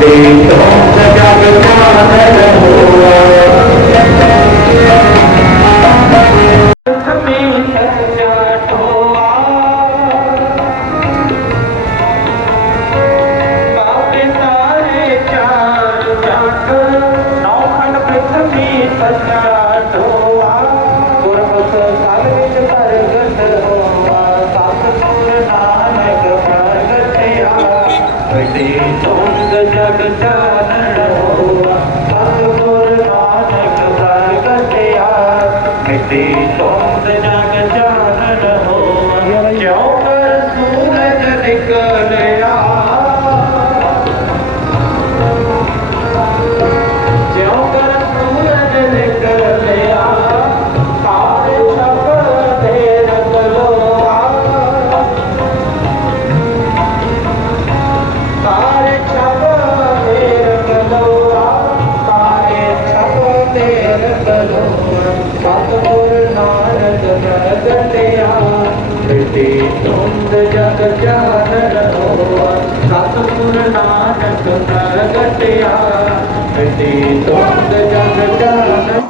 day Gobind ਜਗ ਜਾਗਰ ਹੋਆ ਸਤਿਗੁਰ ਨਾਨਕ ਪ੍ਰਗਟਿਆ ਤੇ ਤੁੰਦ ਜਗ ਜਾਗਰ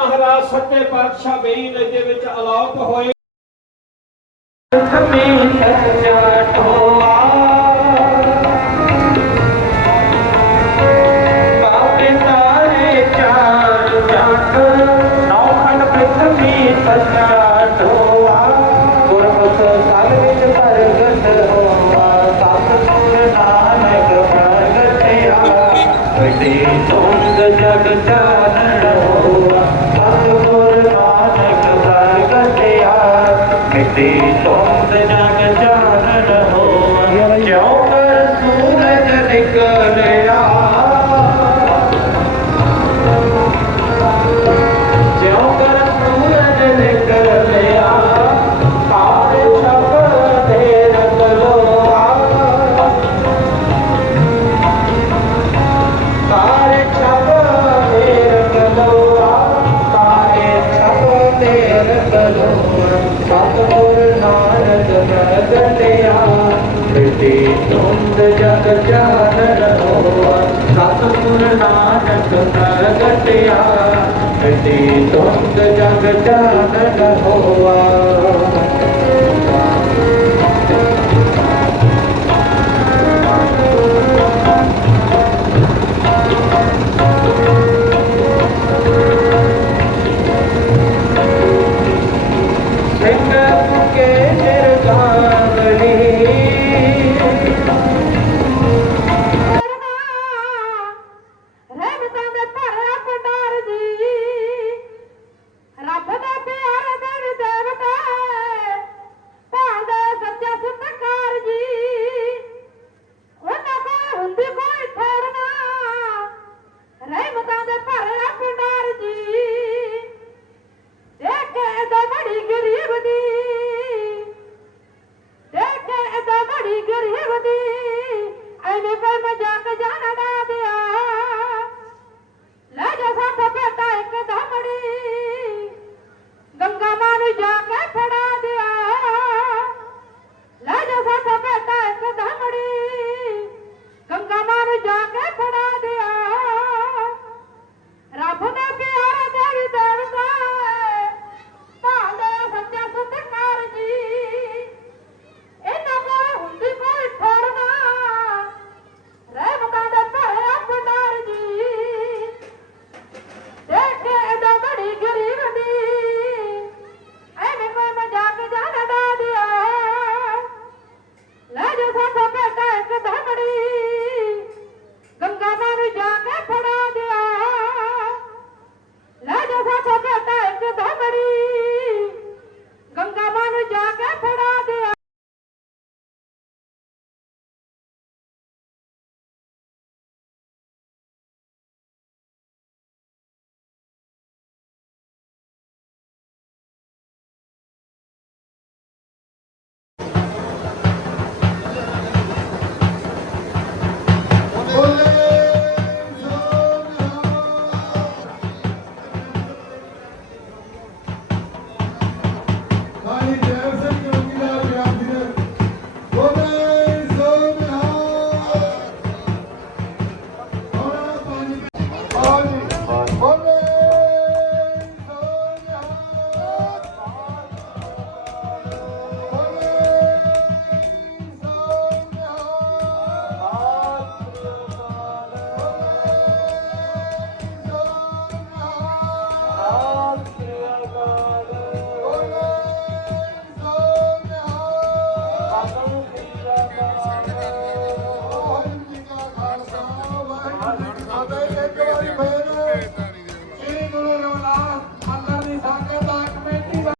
ਮਹਾਰਾਜ ਸੱਚੇ ਪਾਤਸ਼ਾਹ ਬੇਈ ਦੇ ਵਿੱਚ ਅਲਾਪ ਹੋਏ। ਸਮੇਂ ਸੱਚਾ ਢੋਆ ਬਾਪੇ ਤਾਰੇ ਚਾਰ ਜੱਟ ਨੌ ਖੰਡ ਪ੍ਰਿਥਵੀ ਸੱਚਾ ਢੋਆ। ਗੁਰਮੁਖ ਸਾਲ ਵਿੱਚ ਪਰਗਟ ਹੋਆ। ਸਤ ਸੁਣ ਨਾਨਕ ਪ੍ਰਗਟਿਆ। ਤੇ day. نال دت ترغت يا تي توج جگ جان د هو の顔が